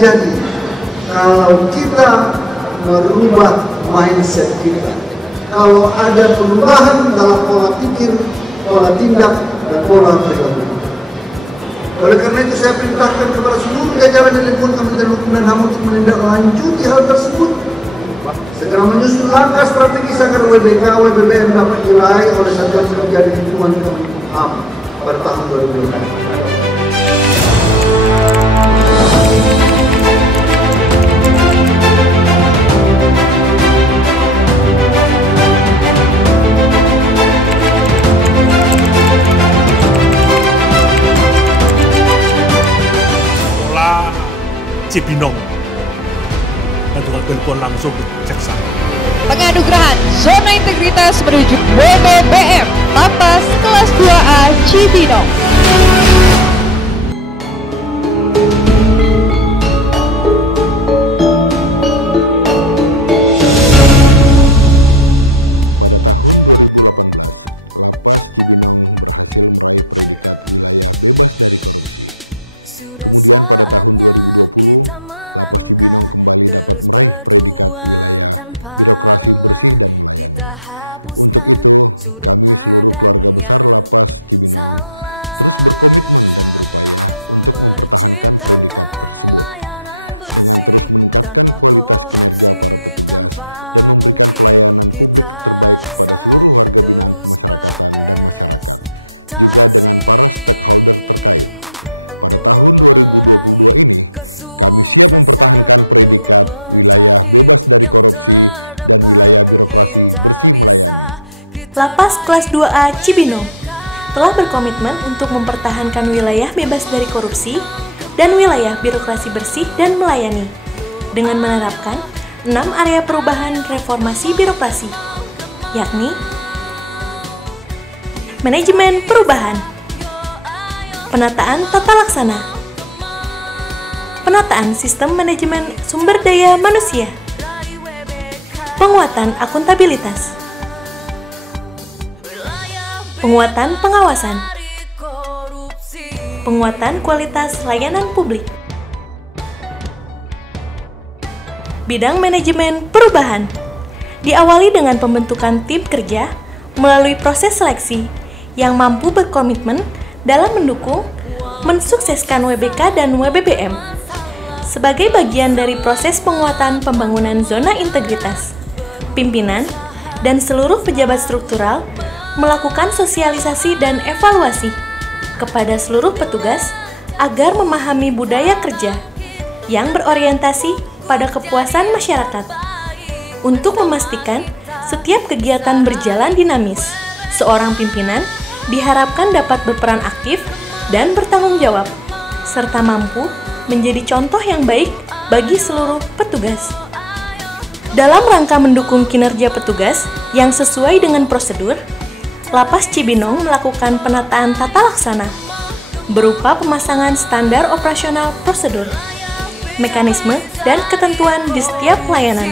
terjadi kalau kita merubah mindset kita. Kalau ada perubahan dalam pola pikir, pola tindak, dan pola perilaku. Oleh karena itu saya perintahkan kepada seluruh jajaran di lingkungan Kementerian Hukum dan HAM untuk menindaklanjuti hal tersebut. Segera menyusun langkah strategis agar WBK, WBBM dapat diraih oleh Satuan Kerja di lingkungan Kementerian HAM pada tahun 2020. Cibinong dan juga telepon langsung cek saya. Penganugerahan Zona Integritas menuju WBBM Lapas kelas 2A Cibinong. Sudah saatnya kita melangkah, terus berjuang tanpa lelah. Kita hapuskan sudut pandang yang salah. Mari ciptakan layanan bersih, tanpa korupsi, tanpa pungli. Kita bisa terus berprestasi untuk meraih kesuksesan, untuk menjadi yang terdepan. Kita bisa, Lapas kelas 2A Cibinong telah berkomitmen untuk mempertahankan wilayah bebas dari korupsi dan wilayah birokrasi bersih dan melayani dengan menerapkan 6 area perubahan reformasi birokrasi, yakni manajemen perubahan, penataan tata laksana, penataan sistem manajemen sumber daya manusia, penguatan akuntabilitas, penguatan pengawasan, penguatan kualitas layanan publik. Bidang manajemen perubahan diawali dengan pembentukan tim kerja melalui proses seleksi yang mampu berkomitmen dalam mendukung, mensukseskan WBK dan WBBM sebagai bagian dari proses penguatan pembangunan zona integritas. Pimpinan dan seluruh pejabat struktural melakukan sosialisasi dan evaluasi kepada seluruh petugas agar memahami budaya kerja yang berorientasi pada kepuasan masyarakat. Untuk memastikan setiap kegiatan berjalan dinamis, seorang pimpinan diharapkan dapat berperan aktif dan bertanggung jawab, serta mampu menjadi contoh yang baik bagi seluruh petugas. Dalam rangka mendukung kinerja petugas yang sesuai dengan prosedur, Lapas Cibinong melakukan penataan tata laksana berupa pemasangan standar operasional prosedur, mekanisme, dan ketentuan di setiap layanan.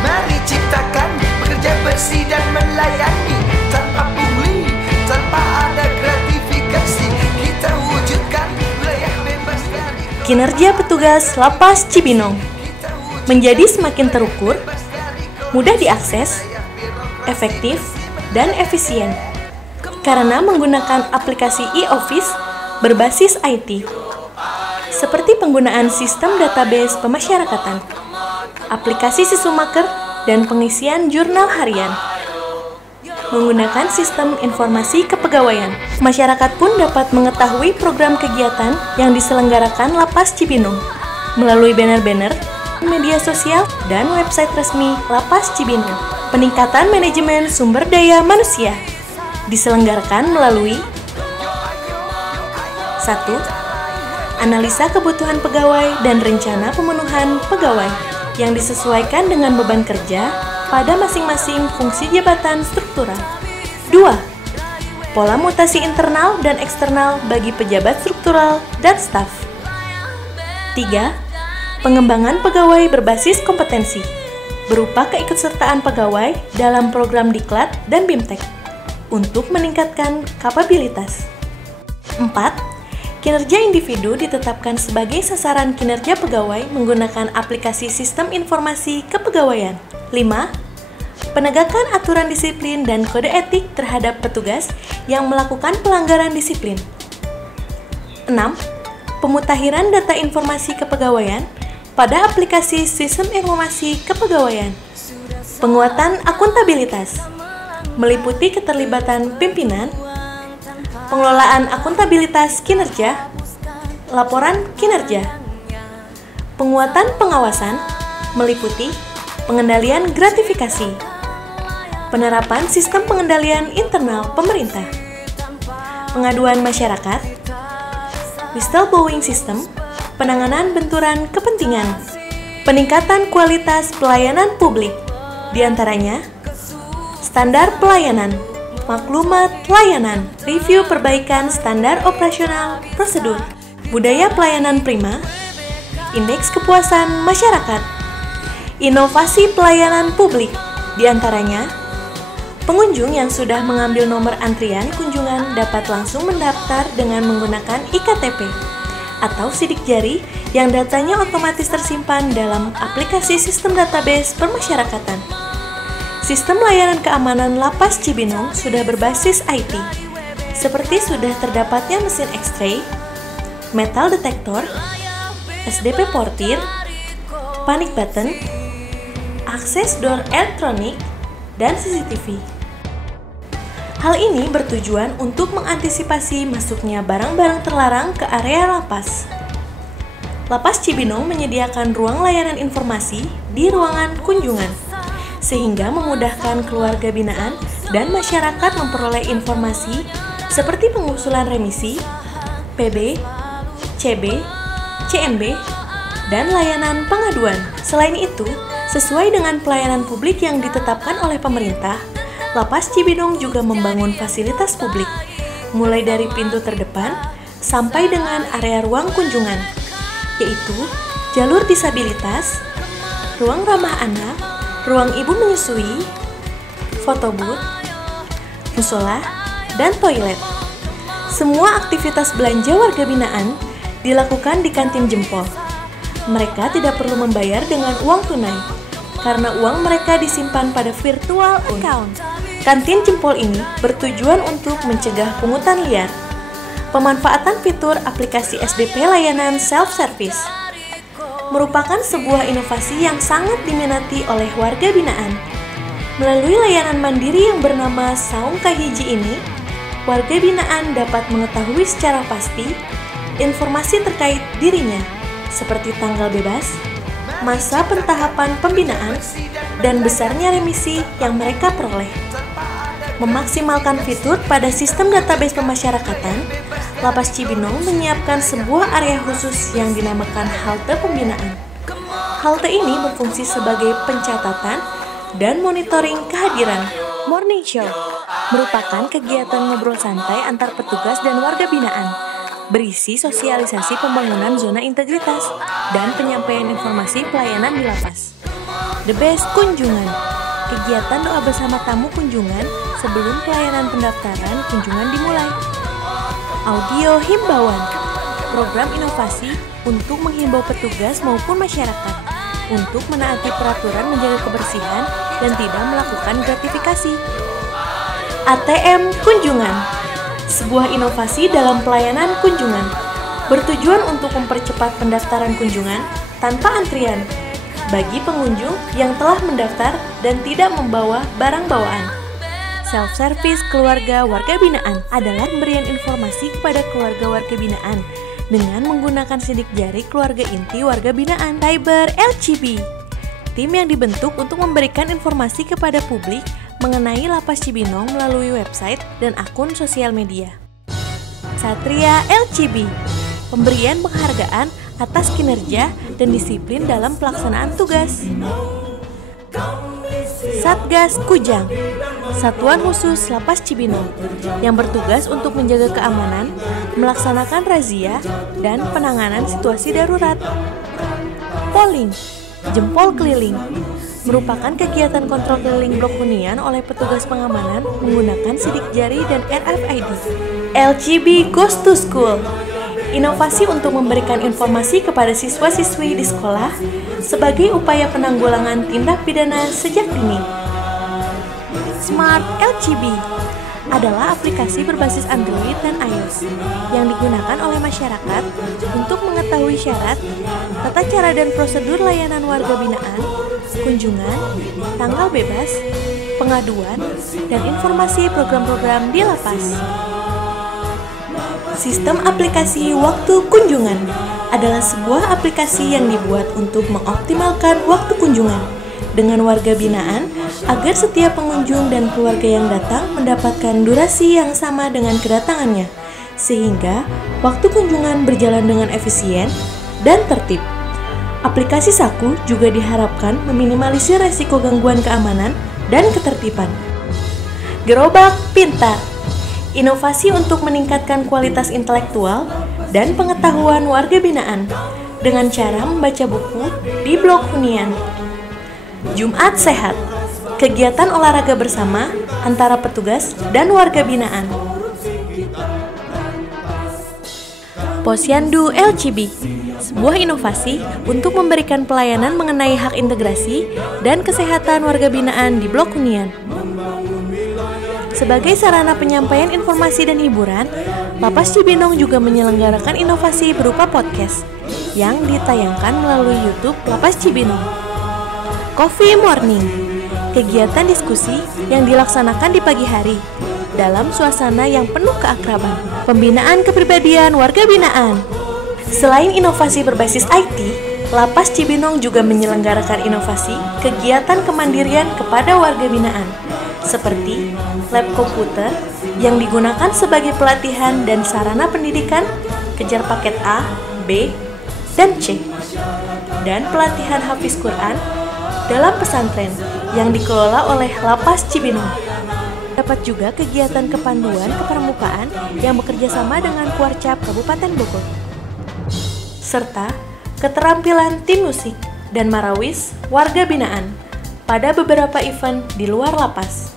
Mari ciptakan, bekerja bersih dan melayani tanpa pungli, tanpa ada gratifikasi. Kita wujudkan wilayah bebas dari Kinerja petugas Lapas Cibinong menjadi semakin terukur, mudah diakses, efektif, dan efisien karena menggunakan aplikasi e-office berbasis IT, seperti penggunaan sistem database pemasyarakatan, aplikasi Sisumaker, dan pengisian jurnal harian. Menggunakan sistem informasi kepegawaian, masyarakat pun dapat mengetahui program kegiatan yang diselenggarakan Lapas Cibinong melalui banner-banner, media sosial, dan website resmi Lapas Cibinong. Peningkatan manajemen sumber daya manusia diselenggarakan melalui 1. Analisa kebutuhan pegawai dan rencana pemenuhan pegawai yang disesuaikan dengan beban kerja pada masing-masing fungsi jabatan struktural. 2. Pola mutasi internal dan eksternal bagi pejabat struktural dan staf. 3. Pengembangan pegawai berbasis kompetensi berupa keikutsertaan pegawai dalam program Diklat dan BIMTEK untuk meningkatkan kapabilitas. 4. Kinerja individu ditetapkan sebagai sasaran kinerja pegawai menggunakan aplikasi sistem informasi kepegawaian. 5. Penegakan aturan disiplin dan kode etik terhadap petugas yang melakukan pelanggaran disiplin. 6. Pemutakhiran data informasi kepegawaian pada aplikasi sistem informasi kepegawaian. Penguatan akuntabilitas meliputi keterlibatan pimpinan, pengelolaan akuntabilitas kinerja, laporan kinerja. Penguatan pengawasan meliputi pengendalian gratifikasi, penerapan sistem pengendalian internal pemerintah, pengaduan masyarakat, whistleblowing system, penanganan benturan kepentingan, peningkatan kualitas pelayanan publik, diantaranya standar pelayanan, maklumat layanan, review perbaikan standar operasional prosedur, budaya pelayanan prima, indeks kepuasan masyarakat, inovasi pelayanan publik, diantaranya pengunjung yang sudah mengambil nomor antrian kunjungan dapat langsung mendaftar dengan menggunakan iktp atau sidik jari yang datanya otomatis tersimpan dalam aplikasi sistem database permasyarakatan. Sistem layanan keamanan Lapas Cibinong sudah berbasis IT, seperti sudah terdapatnya mesin X-ray, metal detector, SDP portir, panic button, akses door elektronik, dan CCTV. Hal ini bertujuan untuk mengantisipasi masuknya barang-barang terlarang ke area lapas. Lapas Cibinong menyediakan ruang layanan informasi di ruangan kunjungan, sehingga memudahkan keluarga binaan dan masyarakat memperoleh informasi seperti pengusulan remisi, PB, CB, CMB, dan layanan pengaduan. Selain itu, sesuai dengan pelayanan publik yang ditetapkan oleh pemerintah, Lapas Cibinong juga membangun fasilitas publik, mulai dari pintu terdepan sampai dengan area ruang kunjungan, yaitu jalur disabilitas, ruang ramah anak, ruang ibu menyusui, foto booth, musola, dan toilet. Semua aktivitas belanja warga binaan dilakukan di kantin jempol. Mereka tidak perlu membayar dengan uang tunai, karena uang mereka disimpan pada virtual account. Kantin jempol ini bertujuan untuk mencegah pungutan liar. Pemanfaatan fitur aplikasi SDP layanan self-service merupakan sebuah inovasi yang sangat diminati oleh warga binaan. Melalui layanan mandiri yang bernama Saung Kahiji ini, warga binaan dapat mengetahui secara pasti informasi terkait dirinya, seperti tanggal bebas, masa pentahapan pembinaan, dan besarnya remisi yang mereka peroleh. Memaksimalkan fitur pada sistem database pemasyarakatan, Lapas Cibinong menyiapkan sebuah area khusus yang dinamakan halte pembinaan. Halte ini berfungsi sebagai pencatatan dan monitoring kehadiran. Morning Show merupakan kegiatan ngobrol santai antar petugas dan warga binaan, berisi sosialisasi pembangunan zona integritas dan penyampaian informasi pelayanan di lapas. The Best Kunjungan, kegiatan doa bersama tamu kunjungan sebelum pelayanan pendaftaran kunjungan dimulai. Audio himbauan, program inovasi untuk menghimbau petugas maupun masyarakat untuk menaati peraturan menjaga kebersihan dan tidak melakukan gratifikasi. ATM Kunjungan, sebuah inovasi dalam pelayanan kunjungan, bertujuan untuk mempercepat pendaftaran kunjungan tanpa antrian bagi pengunjung yang telah mendaftar dan tidak membawa barang bawaan. Self-service keluarga warga binaan adalah pemberian informasi kepada keluarga warga binaan dengan menggunakan sidik jari keluarga inti warga binaan. Cyber LCB, tim yang dibentuk untuk memberikan informasi kepada publik mengenai Lapas Cibinong melalui website dan akun sosial media. Satria LCB, pemberian penghargaan atas kinerja dan disiplin dalam pelaksanaan tugas. Satgas Kujang, satuan khusus Lapas Cibinong yang bertugas untuk menjaga keamanan, melaksanakan razia, dan penanganan situasi darurat. polling, jempol keliling, merupakan kegiatan kontrol keliling blok hunian oleh petugas pengamanan menggunakan sidik jari dan RFID. LCB Goes to School, inovasi untuk memberikan informasi kepada siswa-siswi di sekolah sebagai upaya penanggulangan tindak pidana sejak dini. Smart LCB adalah aplikasi berbasis Android dan iOS yang digunakan oleh masyarakat untuk mengetahui syarat, tata cara dan prosedur layanan warga binaan, kunjungan, tanggal bebas, pengaduan, dan informasi program-program di lapas. Sistem aplikasi waktu kunjungan adalah sebuah aplikasi yang dibuat untuk mengoptimalkan waktu kunjungan dengan warga binaan agar setiap pengunjung dan keluarga yang datang mendapatkan durasi yang sama dengan kedatangannya, sehingga waktu kunjungan berjalan dengan efisien dan tertib. Aplikasi Saku juga diharapkan meminimalisir resiko gangguan keamanan dan ketertiban. Gerobak Pintar, inovasi untuk meningkatkan kualitas intelektual dan pengetahuan warga binaan dengan cara membaca buku di blok hunian. Jumat Sehat, kegiatan olahraga bersama antara petugas dan warga binaan. Posyandu LCB, sebuah inovasi untuk memberikan pelayanan mengenai hak integrasi dan kesehatan warga binaan di blok hunian. Sebagai sarana penyampaian informasi dan hiburan, Lapas Cibinong juga menyelenggarakan inovasi berupa podcast yang ditayangkan melalui YouTube Lapas Cibinong. Coffee Morning, kegiatan diskusi yang dilaksanakan di pagi hari dalam suasana yang penuh keakraban. Pembinaan kepribadian warga binaan. Selain inovasi berbasis IT, Lapas Cibinong juga menyelenggarakan inovasi kegiatan kemandirian kepada warga binaan, seperti lab komputer yang digunakan sebagai pelatihan dan sarana pendidikan kejar paket A, B, dan C, dan pelatihan hafiz Quran dalam pesantren yang dikelola oleh Lapas Cibinong. Dapat juga kegiatan kepanduan kepramukaan yang bekerja sama dengan Kuarcap Kabupaten Bogor, serta keterampilan tim musik dan marawis warga binaan pada beberapa event di luar lapas.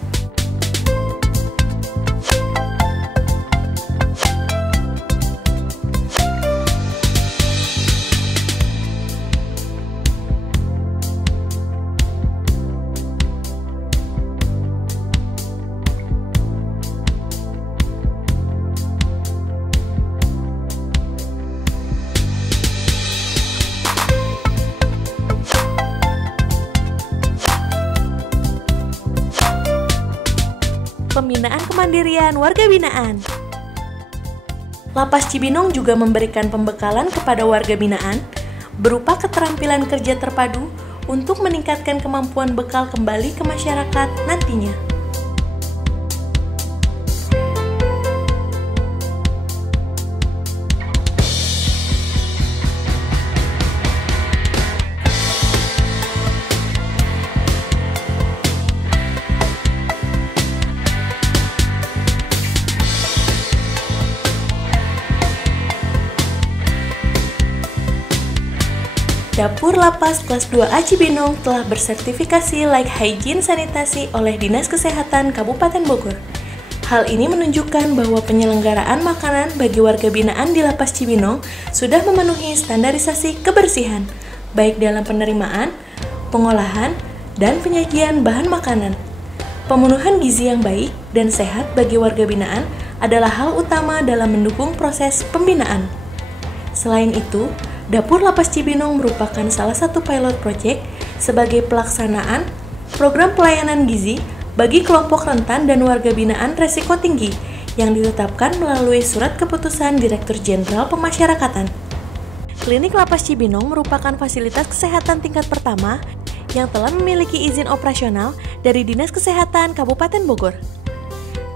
Pembinaan kemandirian warga binaan. Lapas Cibinong juga memberikan pembekalan kepada warga binaan berupa keterampilan kerja terpadu untuk meningkatkan kemampuan bekal kembali ke masyarakat nantinya. Dapur Lapas kelas 2A Cibinong telah bersertifikasi Like Hygiene Sanitasi oleh Dinas Kesehatan Kabupaten Bogor. Hal ini menunjukkan bahwa penyelenggaraan makanan bagi warga binaan di Lapas Cibinong sudah memenuhi standarisasi kebersihan, baik dalam penerimaan, pengolahan, dan penyajian bahan makanan. Pemenuhan gizi yang baik dan sehat bagi warga binaan adalah hal utama dalam mendukung proses pembinaan. Selain itu, Dapur Lapas Cibinong merupakan salah satu pilot project sebagai pelaksanaan program pelayanan gizi bagi kelompok rentan dan warga binaan resiko tinggi yang ditetapkan melalui surat keputusan Direktur Jenderal Pemasyarakatan. Klinik Lapas Cibinong merupakan fasilitas kesehatan tingkat pertama yang telah memiliki izin operasional dari Dinas Kesehatan Kabupaten Bogor.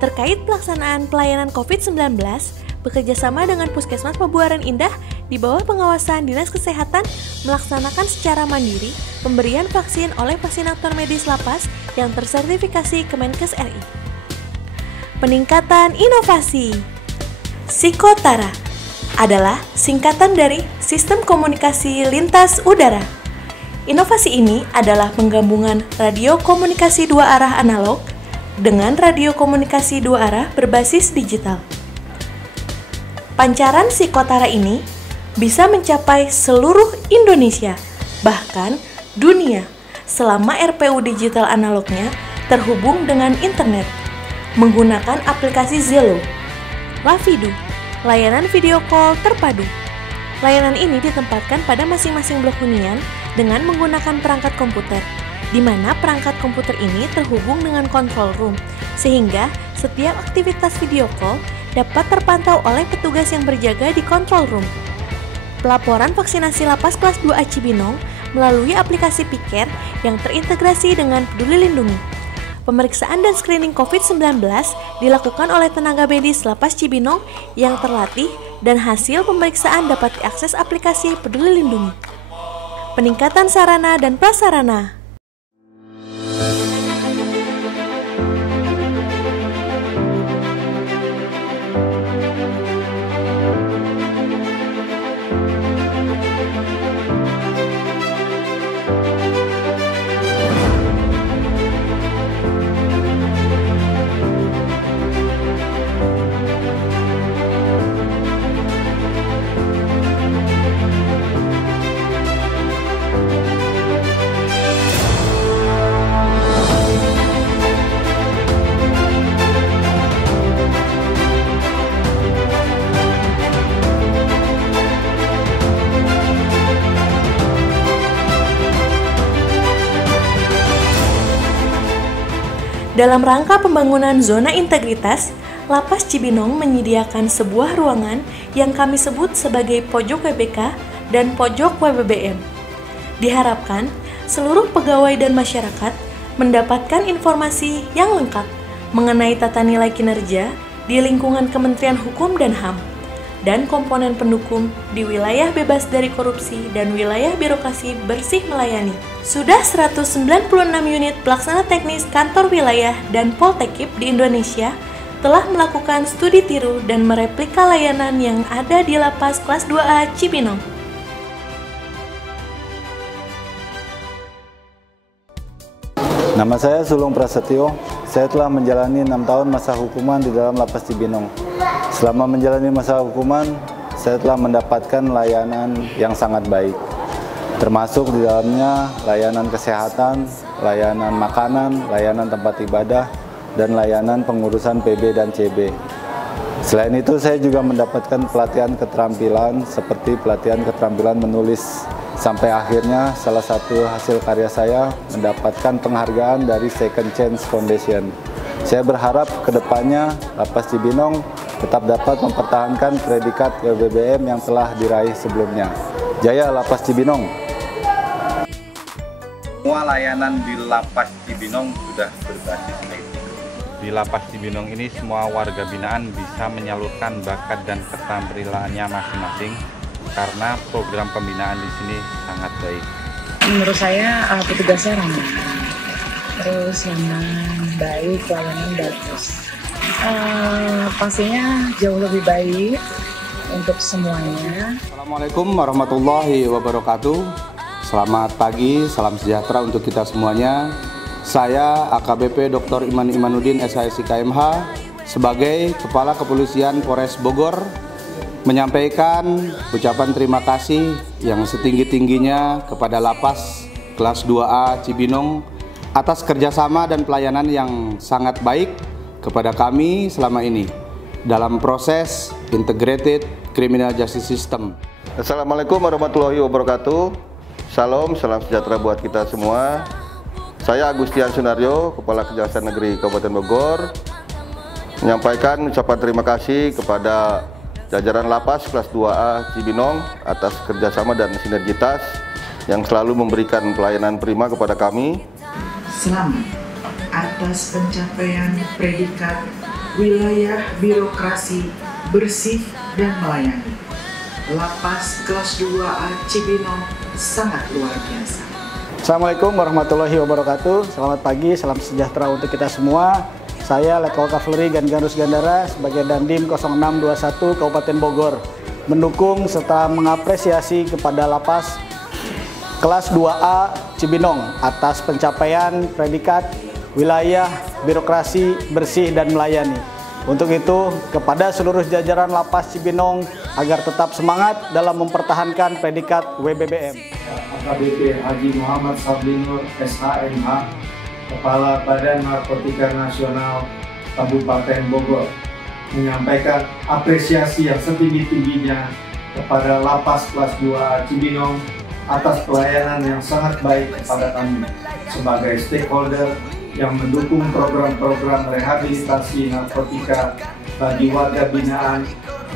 Terkait pelaksanaan pelayanan COVID-19, bekerjasama dengan Puskesmas Pabuaran Indah di bawah pengawasan Dinas Kesehatan melaksanakan secara mandiri pemberian vaksin oleh vaksinator medis lapas yang tersertifikasi Kemenkes RI. Peningkatan inovasi. Psikotara adalah singkatan dari Sistem Komunikasi Lintas Udara Inovasi ini adalah penggabungan radio komunikasi dua arah analog dengan radio komunikasi dua arah berbasis digital. Pancaran Psikotara ini bisa mencapai seluruh Indonesia, bahkan dunia, selama RPU digital analognya terhubung dengan internet menggunakan aplikasi Zello. Lavidu, layanan video call terpadu. Layanan ini ditempatkan pada masing-masing blok hunian dengan menggunakan perangkat komputer, di mana perangkat komputer ini terhubung dengan control room, sehingga setiap aktivitas video call dapat terpantau oleh petugas yang berjaga di control room. Pelaporan vaksinasi Lapas Kelas 2A Cibinong melalui aplikasi Piker yang terintegrasi dengan Peduli Lindungi. Pemeriksaan dan screening COVID-19 dilakukan oleh tenaga medis Lapas Cibinong yang terlatih dan hasil pemeriksaan dapat diakses aplikasi Peduli Lindungi. Peningkatan sarana dan prasarana. Dalam rangka pembangunan zona integritas, Lapas Cibinong menyediakan sebuah ruangan yang kami sebut sebagai pojok WBK dan pojok WBBM. Diharapkan seluruh pegawai dan masyarakat mendapatkan informasi yang lengkap mengenai tata nilai kinerja di lingkungan Kementerian Hukum dan HAM dan komponen pendukung di wilayah bebas dari korupsi dan wilayah birokrasi bersih melayani. Sudah 196 unit pelaksana teknis kantor wilayah dan Poltekip di Indonesia telah melakukan studi tiru dan mereplika layanan yang ada di Lapas Kelas 2A Cibinong. Nama saya Sulung Prasetyo. Saya telah menjalani 6 tahun masa hukuman di dalam Lapas Cibinong. Selama menjalani masa hukuman, saya telah mendapatkan layanan yang sangat baik. Termasuk di dalamnya layanan kesehatan, layanan makanan, layanan tempat ibadah, dan layanan pengurusan PB dan CB. Selain itu, saya juga mendapatkan pelatihan keterampilan seperti pelatihan keterampilan menulis. Sampai akhirnya salah satu hasil karya saya mendapatkan penghargaan dari Second Chance Foundation. Saya berharap kedepannya Lapas Cibinong tetap dapat mempertahankan predikat WBBM yang telah diraih sebelumnya. Jaya Lapas Cibinong! Semua layanan di Lapas Cibinong sudah berbasis IT. Di Lapas Cibinong ini semua warga binaan bisa menyalurkan bakat dan keterampilannya masing-masing karena program pembinaan di sini sangat baik. Menurut saya petugasnya ramah, terus nyaman, baik, pelayanan bagus. Pastinya jauh lebih baik untuk semuanya. Assalamualaikum warahmatullahi wabarakatuh. Selamat pagi, salam sejahtera untuk kita semuanya. Saya AKBP Dr. Iman Imanuddin SHSI KMH sebagai Kepala Kepolisian Polres Bogor menyampaikan ucapan terima kasih yang setinggi-tingginya kepada Lapas Kelas 2A Cibinong atas kerjasama dan pelayanan yang sangat baik kepada kami selama ini dalam proses Integrated Criminal Justice System. Assalamualaikum warahmatullahi wabarakatuh. Salam sejahtera buat kita semua. Saya Agustian Sunaryo, Kepala Kejaksaan Negeri Kabupaten Bogor, menyampaikan ucapan terima kasih kepada jajaran Lapas Kelas 2A Cibinong atas kerjasama dan sinergitas yang selalu memberikan pelayanan prima kepada kami. Selamat atas pencapaian predikat wilayah birokrasi bersih dan melayani. Lapas Kelas 2A Cibinong sangat luar biasa. Assalamualaikum warahmatullahi wabarakatuh. Selamat pagi, salam sejahtera untuk kita semua. Saya Letkol Kavaleri Gangarus Gandara sebagai Dandim 0621 Kabupaten Bogor mendukung serta mengapresiasi kepada Lapas kelas 2A Cibinong atas pencapaian predikat wilayah birokrasi bersih dan melayani. Untuk itu, kepada seluruh jajaran Lapas Cibinong agar tetap semangat dalam mempertahankan predikat WBBM. AKBP Haji Muhammad Sablinur SHMH, Kepala Badan Narkotika Nasional Kabupaten Bogor, menyampaikan apresiasi yang setinggi-tingginya kepada Lapas kelas 2 Cibinong atas pelayanan yang sangat baik kepada kami sebagai stakeholder yang mendukung program-program rehabilitasi narkotika bagi warga binaan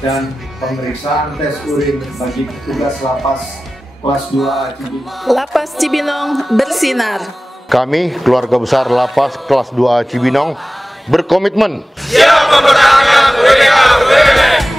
dan pemeriksaan tes urin bagi petugas lapas kelas 2 Cibinong. Lapas Cibinong bersinar. Kami, keluarga besar Lapas kelas 2 Cibinong, berkomitmen siap mempertahankan WBA.